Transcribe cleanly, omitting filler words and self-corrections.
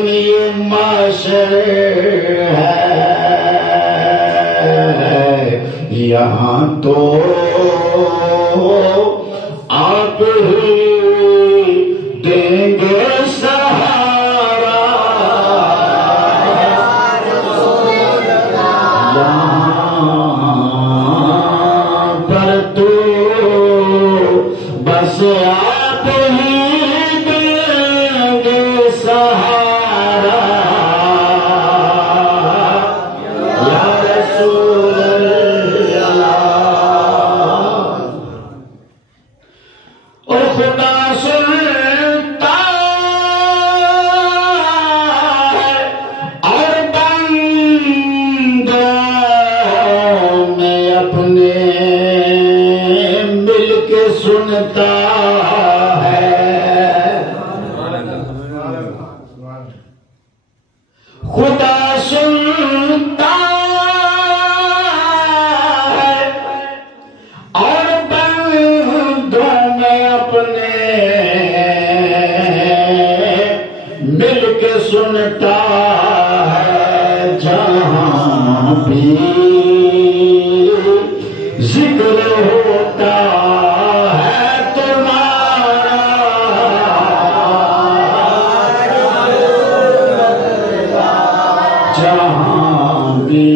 لیکن یہ معاشر ہے، یہاں تو آپ ہی دیں گے سہارا، یہاں پر تو بس آپ ہی دیں گے سہارا، یا رسول اللہ۔ اور خدا سنتا ہے اور بندوں میں اپنے مل کے سنتا ہے، خدا سنتا ہے اور بندوں میں اپنے مل کے سنتا ہے، جہاں بھی ذکر ہوتا ہے تمہارا، جہاں بھی